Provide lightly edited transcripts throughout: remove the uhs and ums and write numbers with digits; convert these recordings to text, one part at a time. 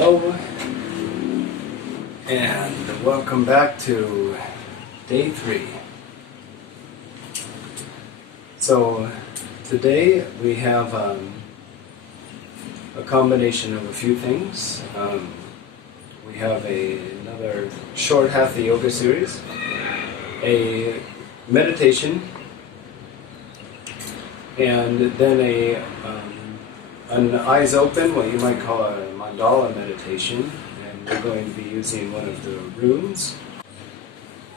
Hello, and welcome back to day 3. So today we have a combination of a few things. We have another short Hatha Yoga series, a meditation, and then an eyes open, what you might call a mandala meditation, and we're going to be using one of the runes.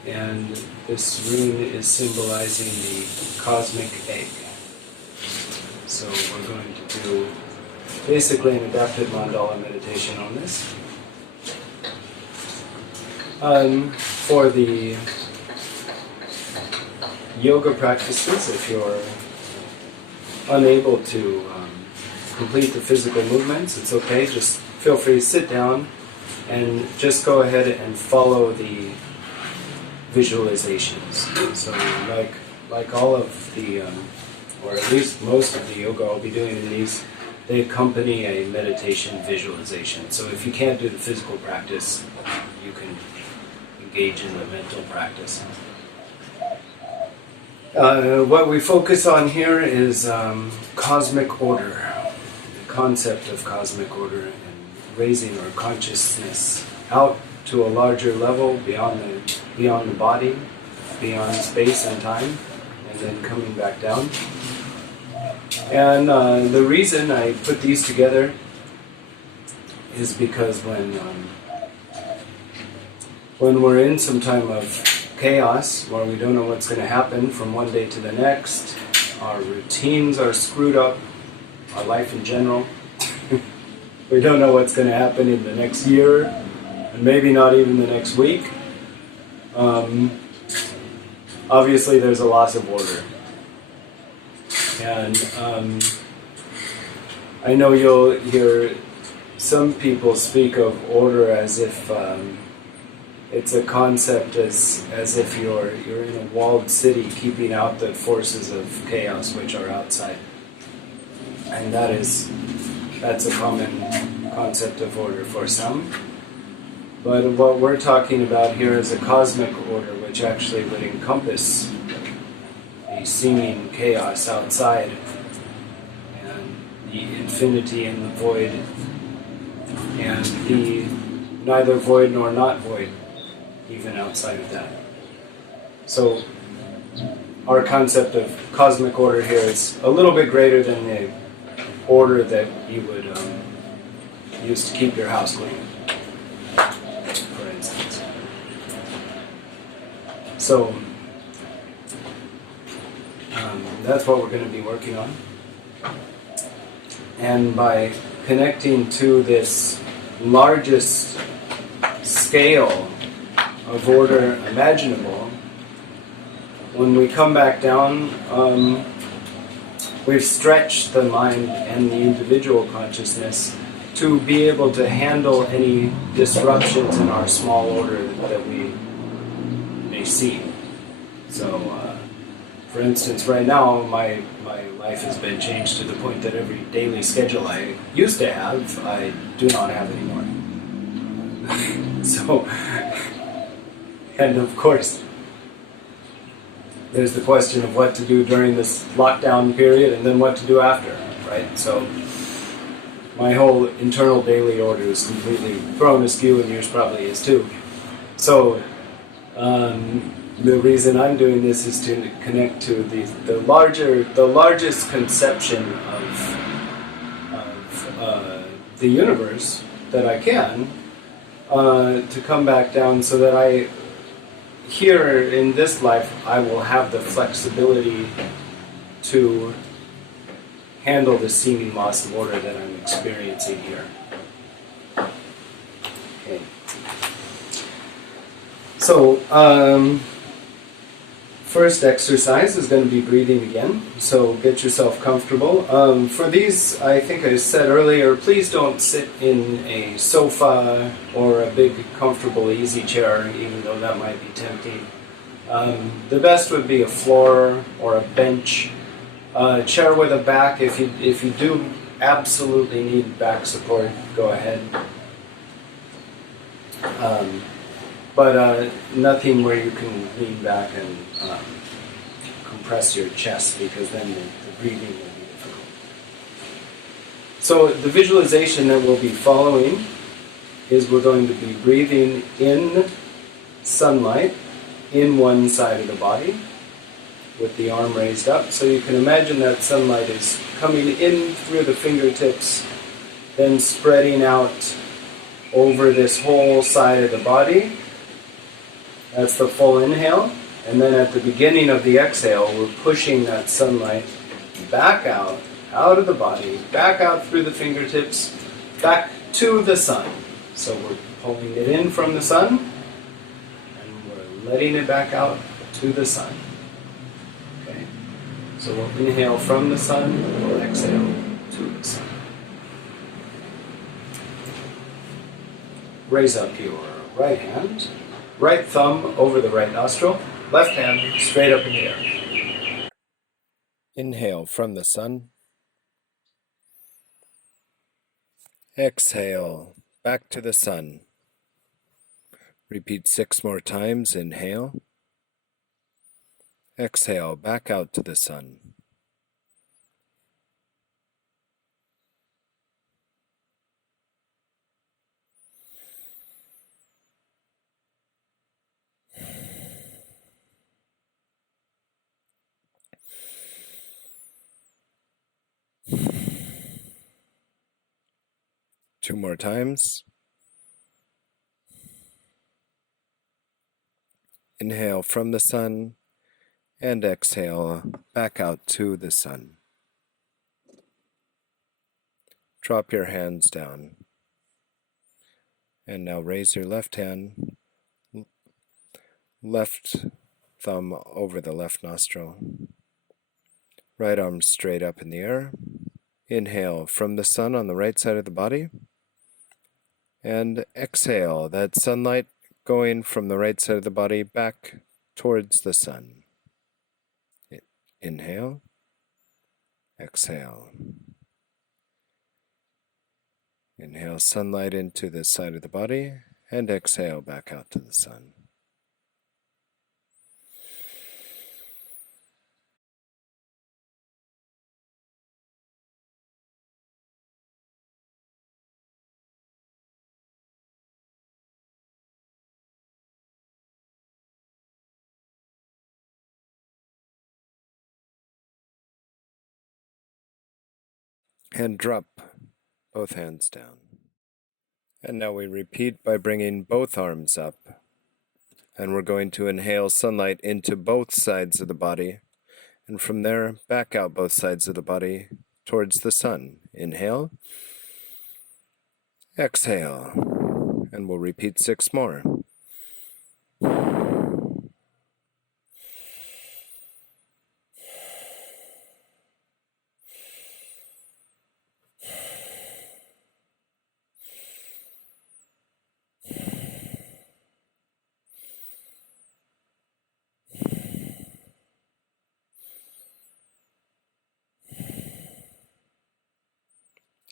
And this rune is symbolizing the cosmic egg. So we're going to do basically an adapted mandala meditation on this. For the yoga practices, if you're unable to complete the physical movements, it's okay, just feel free to sit down and just go ahead and follow the visualizations. So like all of the, or at least most of the yoga I'll be doing in these, they accompany a meditation visualization. So if you can't do the physical practice, you can engage in the mental practice. What we focus on here is cosmic order, the concept of cosmic order, and raising our consciousness out to a larger level beyond the body, beyond space and time, and then coming back down. And the reason I put these together is because when we're in some time of chaos, where we don't know what's going to happen from one day to the next, our routines are screwed up, our life in general, we don't know what's going to happen in the next year, and maybe not even the next week. Obviously there's a loss of order. And I know you'll hear some people speak of order as if it's a concept as if you're in a walled city keeping out the forces of chaos which are outside. And that's a common concept of order for some. But what we're talking about here is a cosmic order which actually would encompass the seeming chaos outside and the infinity and the void and the neither void nor not void even outside of that. So our concept of cosmic order here is a little bit greater than the order that you would use to keep your house clean, for instance. So that's what we're going to be working on. And by connecting to this largest scale of order imaginable, when we come back down, we've stretched the mind and the individual consciousness to be able to handle any disruptions in our small order that we may see. So, for instance, right now my life has been changed to the point that every daily schedule I used to have, I do not have anymore. So, and of course, there's the question of what to do during this lockdown period and then what to do after, right? So my whole internal daily order is completely thrown askew, and yours probably is too. So the reason I'm doing this is to connect to the largest conception of the universe that I can, to come back down so that here in this life, I will have the flexibility to handle the seeming loss of order that I'm experiencing here. Okay. So, first exercise is going to be breathing again, so get yourself comfortable. For these, I think I said earlier, please don't sit in a sofa or a big, comfortable, easy chair, even though that might be tempting. The best would be a floor or a bench, a chair with a back. If you do absolutely need back support, go ahead. Um, but nothing where you can lean back and compress your chest, because then the breathing will be difficult. So the visualization that we'll be following is we're going to be breathing in sunlight in one side of the body with the arm raised up. So you can imagine that sunlight is coming in through the fingertips, then spreading out over this whole side of the body. That's the full inhale. And then at the beginning of the exhale, we're pushing that sunlight back out of the body, back out through the fingertips, back to the sun. So we're pulling it in from the sun, and we're letting it back out to the sun. Okay? So we'll inhale from the sun, we'll exhale to the sun. Raise up your right hand, right thumb over the right nostril, left hand straight up in the air. Inhale from the sun. Exhale back to the sun. Repeat 6 more times. Inhale. Exhale back out to the sun. Two more times. Inhale from the sun and exhale back out to the sun. Drop your hands down. And now raise your left hand, left thumb over the left nostril. Right arm straight up in the air. Inhale from the sun on the right side of the body. And exhale, that sunlight going from the right side of the body back towards the sun. Inhale, exhale. Inhale sunlight into this side of the body, and exhale back out to the sun. And drop both hands down. And now we repeat by bringing both arms up. And we're going to inhale sunlight into both sides of the body. And from there, back out both sides of the body towards the sun. Inhale. Exhale. And we'll repeat 6 more.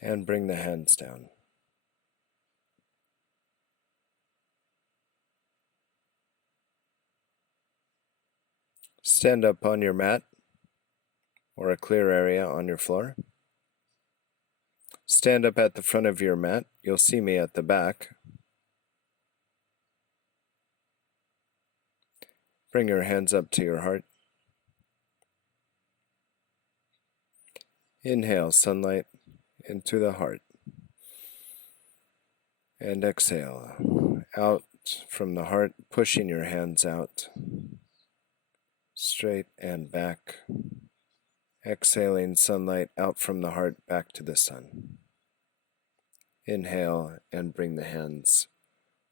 And bring the hands down. Stand up on your mat or a clear area on your floor. Stand up at the front of your mat. You'll see me at the back. Bring your hands up to your heart. Inhale sunlight into the heart. And exhale out from the heart, pushing your hands out, straight and back. Exhaling sunlight out from the heart back to the sun. Inhale and bring the hands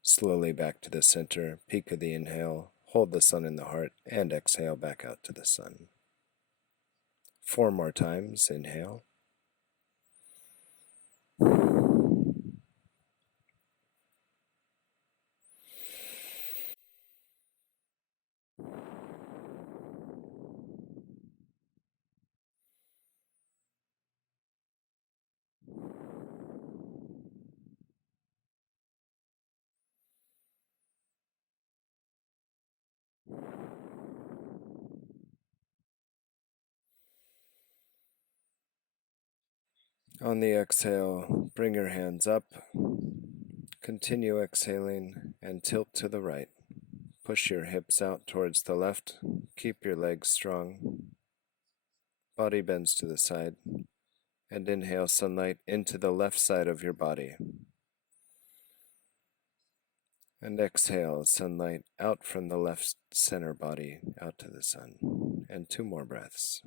slowly back to the center. Peak of the inhale, hold the sun in the heart, and exhale back out to the sun. 4 more times. Inhale. On the exhale, bring your hands up. Continue exhaling and tilt to the right. Push your hips out towards the left. Keep your legs strong. Body bends to the side. And inhale sunlight into the left side of your body. And exhale sunlight out from the left center body out to the sun. And 2 more breaths.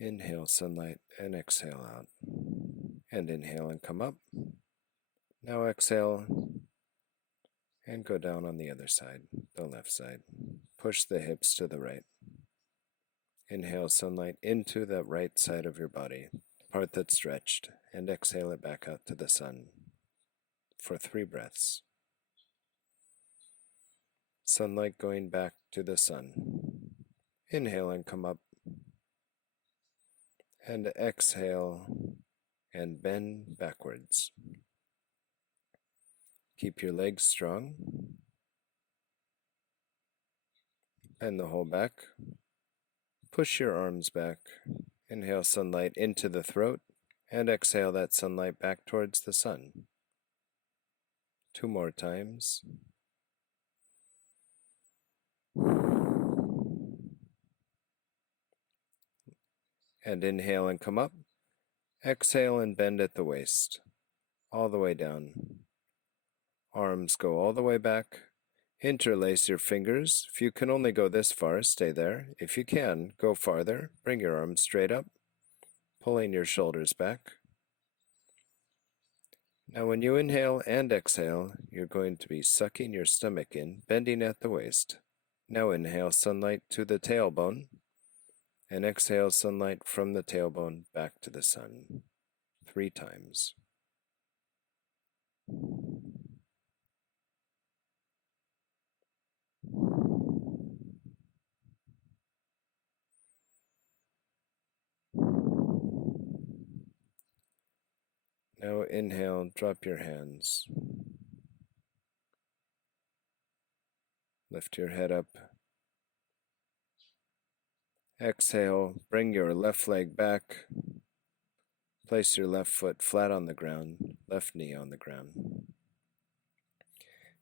Inhale sunlight and exhale out. And inhale and come up. Now exhale and go down on the other side, the left side. Push the hips to the right. Inhale sunlight into the right side of your body, part that's stretched, and exhale it back out to the sun for 3 breaths. Sunlight going back to the sun. Inhale and come up. And exhale and bend backwards. Keep your legs strong. Bend the whole back. Push your arms back. Inhale sunlight into the throat. And exhale that sunlight back towards the sun. 2 more times. And inhale and come up. Exhale and bend at the waist, all the way down. Arms go all the way back. Interlace your fingers. If you can only go this far, stay there. If you can, go farther. Bring your arms straight up, pulling your shoulders back. Now when you inhale and exhale, you're going to be sucking your stomach in, bending at the waist. Now inhale sunlight to the tailbone, and exhale sunlight from the tailbone back to the sun. 3 times. Now inhale, drop your hands. Lift your head up. Exhale, bring your left leg back. Place your left foot flat on the ground, left knee on the ground.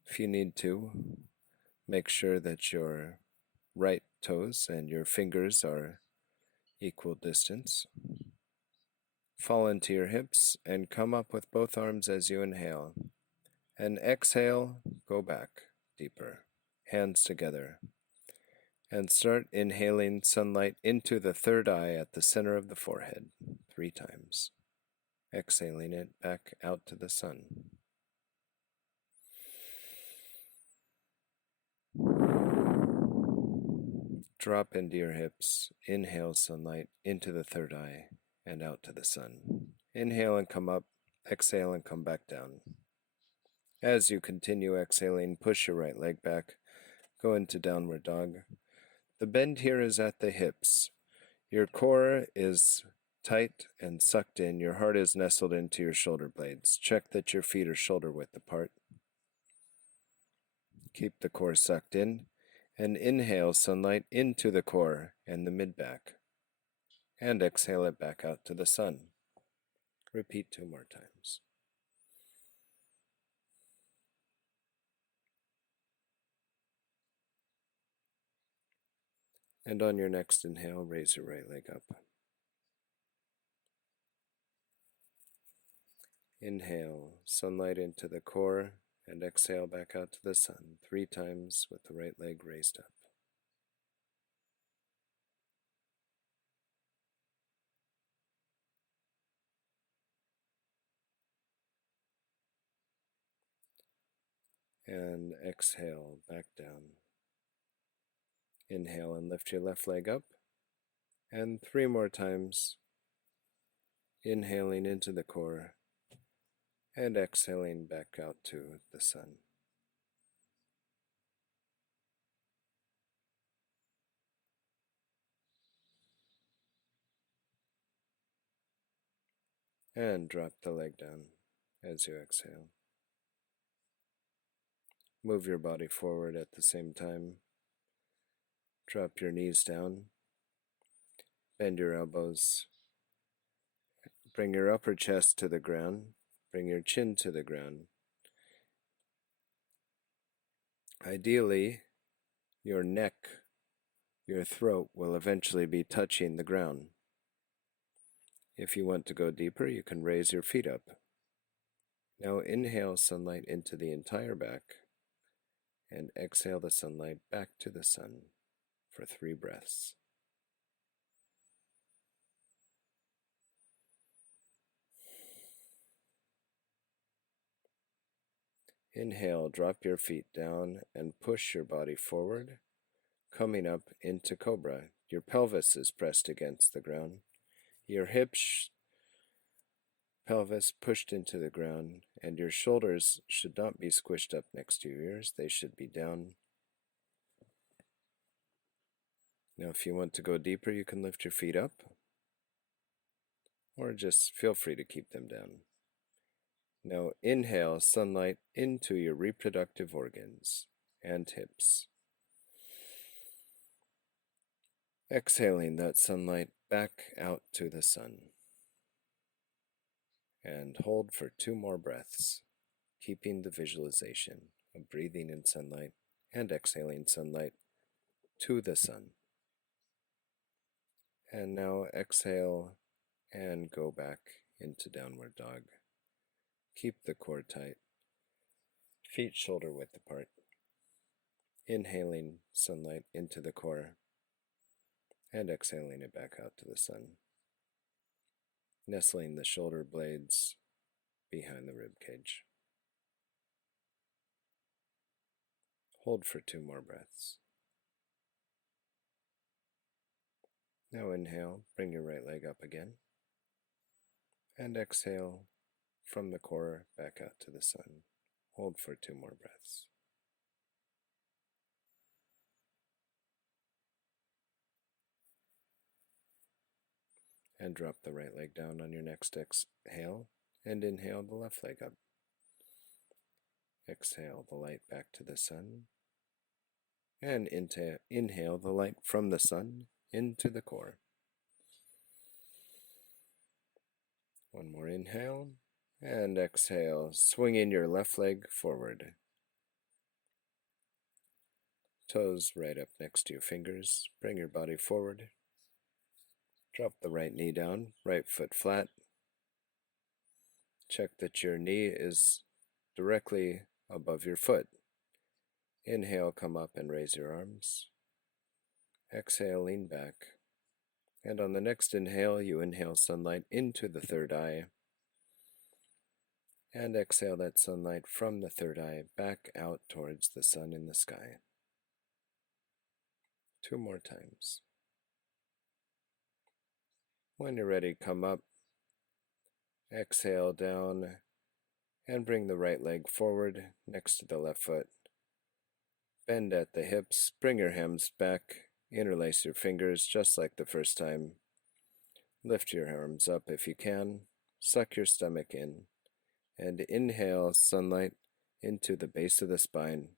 If you need to, make sure that your right toes and your fingers are equal distance. Fall into your hips and come up with both arms as you inhale. And exhale, go back deeper, hands together. And start inhaling sunlight into the third eye at the center of the forehead 3 times. Exhaling it back out to the sun. Drop into your hips. Inhale sunlight into the third eye and out to the sun. Inhale and come up. Exhale and come back down. As you continue exhaling, push your right leg back. Go into downward dog. The bend here is at the hips. Your core is tight and sucked in. Your heart is nestled into your shoulder blades. Check that your feet are shoulder width apart. Keep the core sucked in. And inhale sunlight into the core and the mid-back. And exhale it back out to the sun. Repeat 2 more times. And on your next inhale, raise your right leg up. Inhale, sunlight into the core, and exhale back out to the sun 3 times with the right leg raised up. And exhale back down. Inhale and lift your left leg up. And 3 more times. Inhaling into the core and exhaling back out to the sun. And drop the leg down as you exhale. Move your body forward at the same time. Drop your knees down. Bend your elbows. Bring your upper chest to the ground. Bring your chin to the ground. Ideally, your neck, your throat will eventually be touching the ground. If you want to go deeper, you can raise your feet up. Now inhale sunlight into the entire back and exhale the sunlight back to the sun for 3 breaths. Inhale, drop your feet down and push your body forward, coming up into cobra. Your pelvis is pressed against the ground. Your hips, pelvis pushed into the ground, and your shoulders should not be squished up next to your ears. They should be down. Now, if you want to go deeper, you can lift your feet up, or just feel free to keep them down. Now inhale sunlight into your reproductive organs and hips. Exhaling that sunlight back out to the sun. And hold for 2 more breaths, keeping the visualization of breathing in sunlight and exhaling sunlight to the sun. And now exhale and go back into downward dog. Keep the core tight. Feet shoulder width apart. Inhaling sunlight into the core and exhaling it back out to the sun. Nestling the shoulder blades behind the rib cage. Hold for 2 more breaths. Now inhale, bring your right leg up again. And exhale from the core back out to the sun. Hold for 2 more breaths. And drop the right leg down on your next exhale, and inhale the left leg up. Exhale the light back to the sun, and inhale the light from the sun into the core. One more inhale, and exhale, swinging your left leg forward. Toes right up next to your fingers. Bring your body forward. Drop the right knee down, right foot flat. Check that your knee is directly above your foot. Inhale, come up and raise your arms. Exhale, lean back. And on the next inhale, you inhale sunlight into the third eye. And exhale that sunlight from the third eye back out towards the sun in the sky. 2 more times. When you're ready, come up. Exhale down and bring the right leg forward next to the left foot. Bend at the hips, bring your hands back, interlace your fingers just like the first time. Lift your arms up if you can, suck your stomach in, and inhale sunlight into the base of the spine.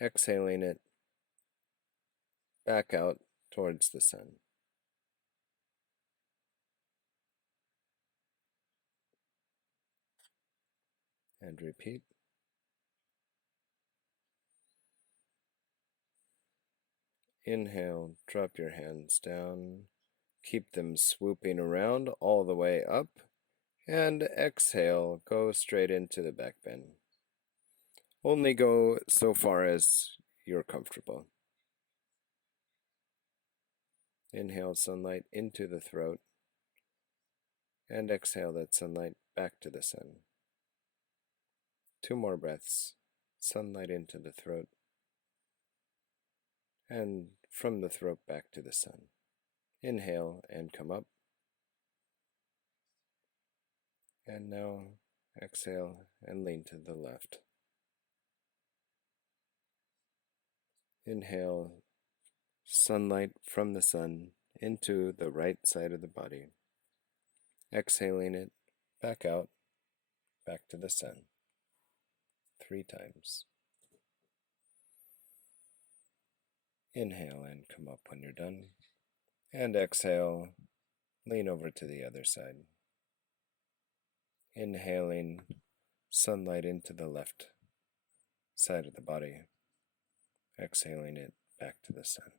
Exhaling it back out towards the sun. And repeat. Inhale, drop your hands down, keep them swooping around all the way up, and exhale, go straight into the back bend. Only go so far as you're comfortable. Inhale sunlight into the throat, and exhale that sunlight back to the sun. 2 more breaths, sunlight into the throat, and from the throat back to the sun. Inhale and come up. And now exhale and lean to the left. Inhale sunlight from the sun into the right side of the body. Exhaling it back out, back to the sun. 3 times. Inhale and come up when you're done. And exhale, lean over to the other side. Inhaling sunlight into the left side of the body, exhaling it back to the sun.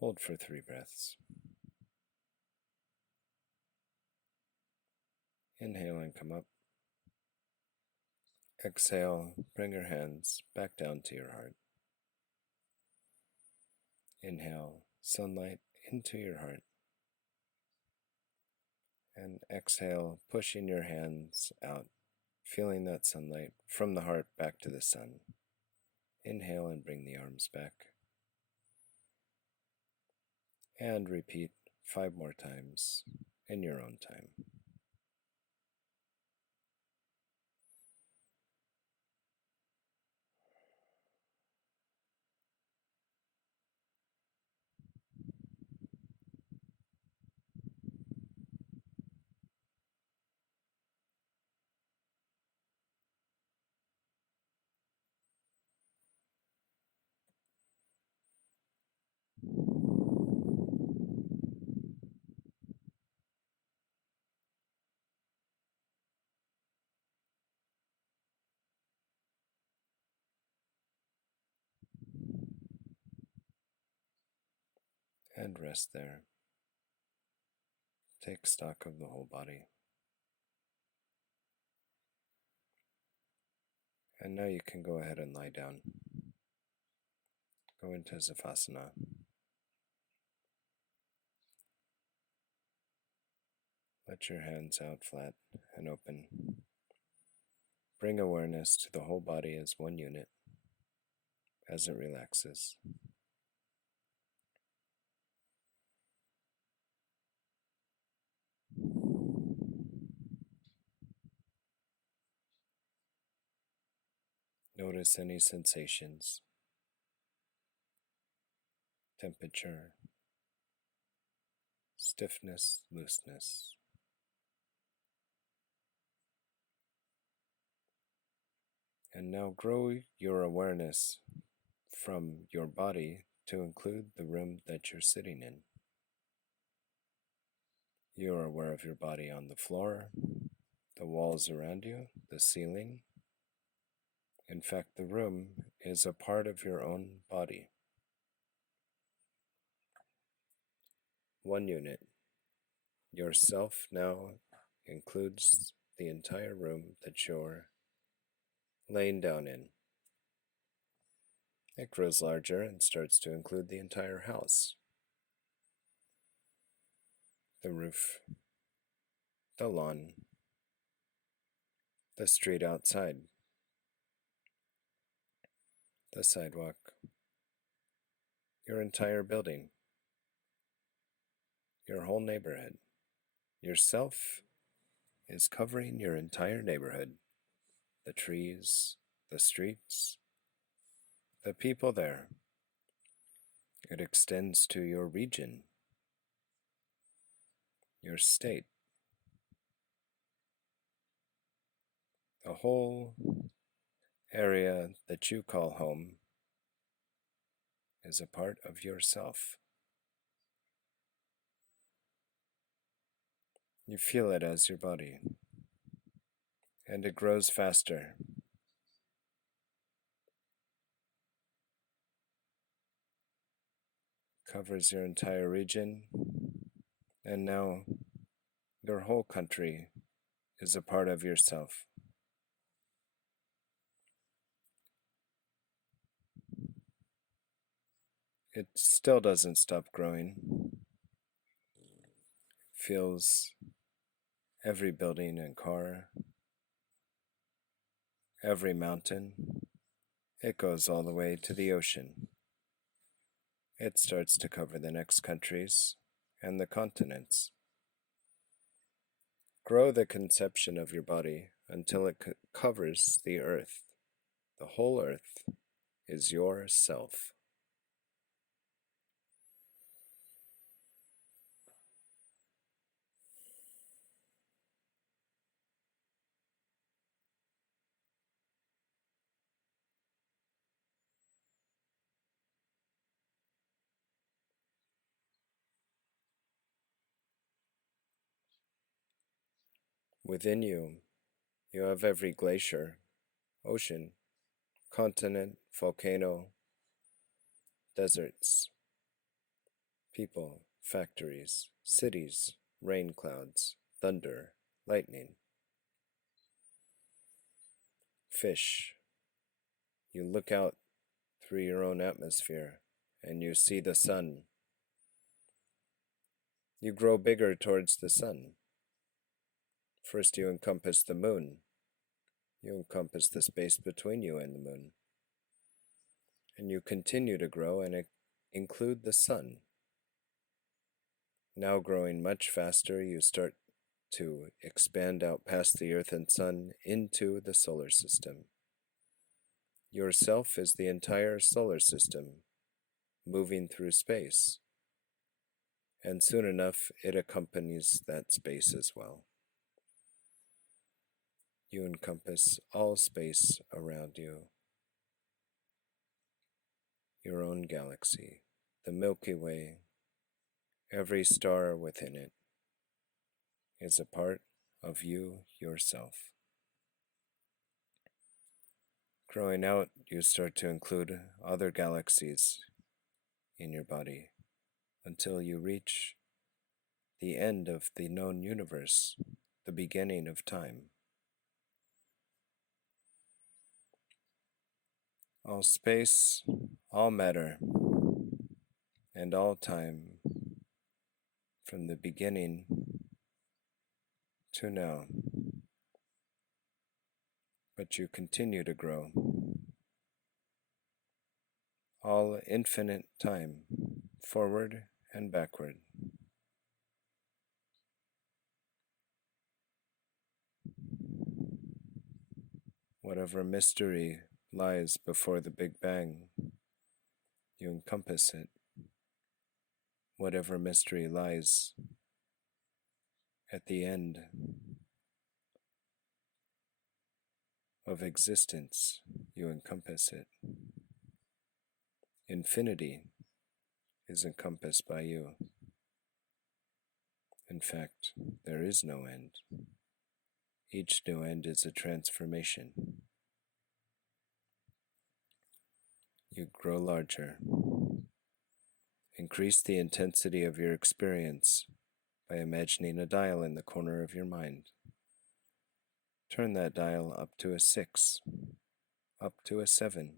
Hold for 3 breaths. Inhale and come up. Exhale, bring your hands back down to your heart. Inhale, sunlight into your heart. And exhale, pushing your hands out, feeling that sunlight from the heart back to the sun. Inhale and bring the arms back. And repeat 5 more times in your own time. And rest there. Take stock of the whole body. And now you can go ahead and lie down. Go into Savasana. Let your hands out flat and open. Bring awareness to the whole body as one unit as it relaxes. Notice any sensations, temperature, stiffness, looseness. And now grow your awareness from your body to include the room that you're sitting in. You are aware of your body on the floor, the walls around you, the ceiling. In fact, the room is a part of your own body. One unit. Yourself now includes the entire room that you're laying down in. It grows larger and starts to include the entire house. The roof, the lawn, the street outside, the sidewalk, your entire building, your whole neighborhood. Yourself is covering your entire neighborhood, the trees, the streets, the people there. It extends to your region, your state, the whole area that you call home is a part of yourself. You feel it as your body, and it grows faster. Covers your entire region, and now your whole country is a part of yourself. It still doesn't stop growing. Feels every building and car, every mountain. It goes all the way to the ocean. It starts to cover the next countries and the continents. Grow the conception of your body until it covers the earth. The whole earth is your self. Within you, you have every glacier, ocean, continent, volcano, deserts, people, factories, cities, rain clouds, thunder, lightning, fish. You look out through your own atmosphere and you see the sun. You grow bigger towards the sun. First, you encompass the moon. You encompass the space between you and the moon. And you continue to grow and include the sun. Now, growing much faster, you start to expand out past the earth and sun into the solar system. Yourself is the entire solar system, moving through space. And soon enough, it accompanies that space as well. You encompass all space around you, your own galaxy, the Milky Way, every star within it is a part of you yourself. Growing out, you start to include other galaxies in your body until you reach the end of the known universe, the beginning of time. All space, all matter, and all time, from the beginning to now. But you continue to grow. All infinite time, forward and backward. Whatever mystery lies before the Big Bang, you encompass it. Whatever mystery lies at the end of existence, you encompass it. Infinity is encompassed by you. In fact, there is no end. Each new end is a transformation. You grow larger. Increase the intensity of your experience by imagining a dial in the corner of your mind. Turn that dial up to a 6, up to a 7.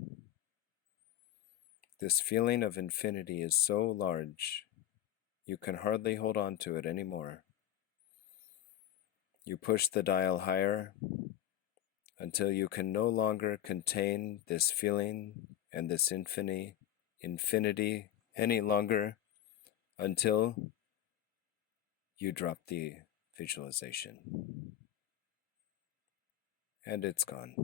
This feeling of infinity is so large, you can hardly hold on to it anymore. You push the dial higher until you can no longer contain this feeling and this infinity any longer, until you drop the visualization. And it's gone.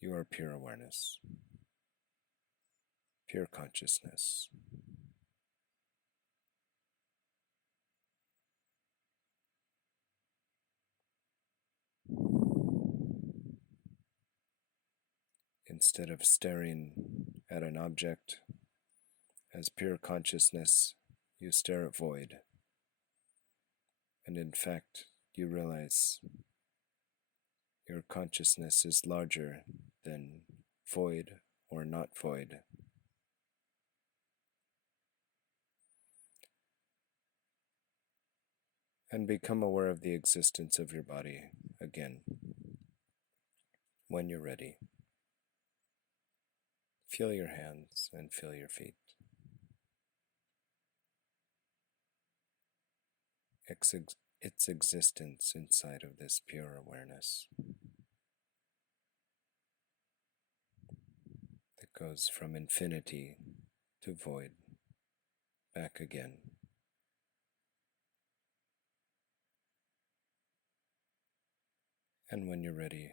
You are pure awareness, pure consciousness. Instead of staring at an object as pure consciousness, you stare at void. And in fact, you realize your consciousness is larger than void or not void. And become aware of the existence of your body again. When you're ready, feel your hands and feel your feet. Its existence inside of this pure awareness that goes from infinity to void, back again. And when you're ready,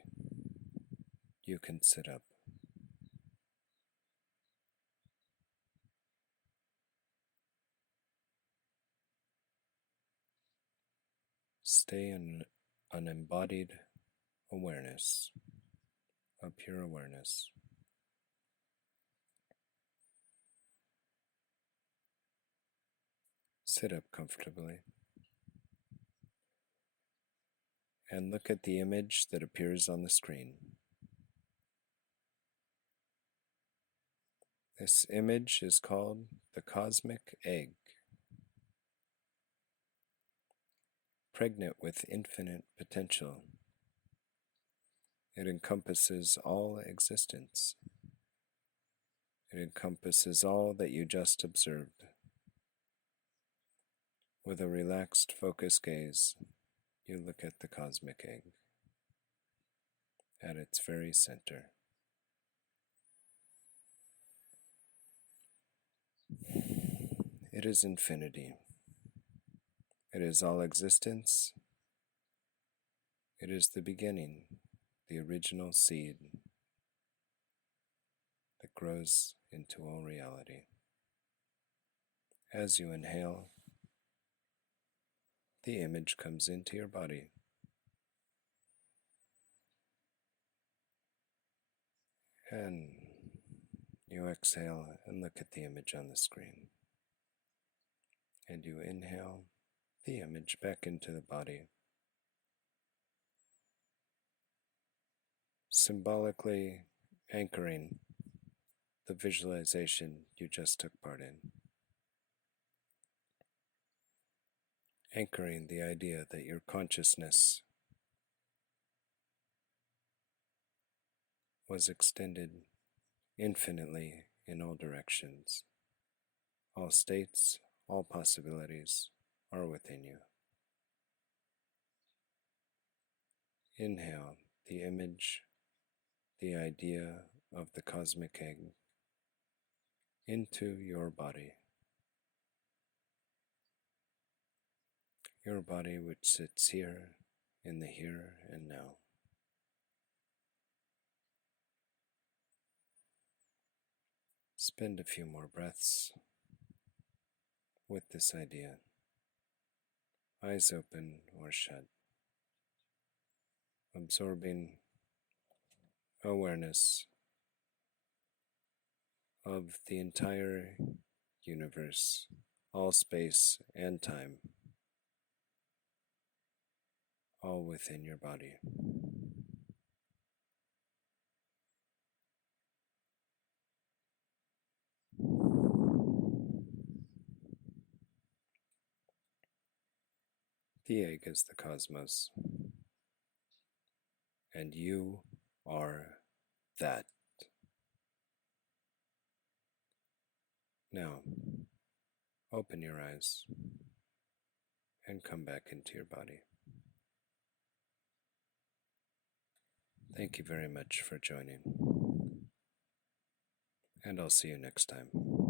you can sit up. Stay in an embodied awareness, a pure awareness. Sit up comfortably. and look at the image that appears on the screen. This image is called the cosmic egg, pregnant with infinite potential. It encompasses all existence. It encompasses all that you just observed. With a relaxed focus gaze, you look at the cosmic egg at its very center. It is infinity. It is all existence. It is the beginning, the original seed that grows into all reality. As you inhale, the image comes into your body. And you exhale and look at the image on the screen. And you inhale the image back into the body, symbolically anchoring the visualization you just took part in, anchoring the idea that your consciousness was extended infinitely in all directions. All states, all possibilities are within you. Inhale the image, the idea of the cosmic egg into your body which sits here in the here and now. Spend a few more breaths with this idea, eyes open or shut, absorbing awareness of the entire universe, all space and time, all within your body. The egg is the cosmos, and you are that. Now, open your eyes and come back into your body. Thank you very much for joining, and I'll see you next time.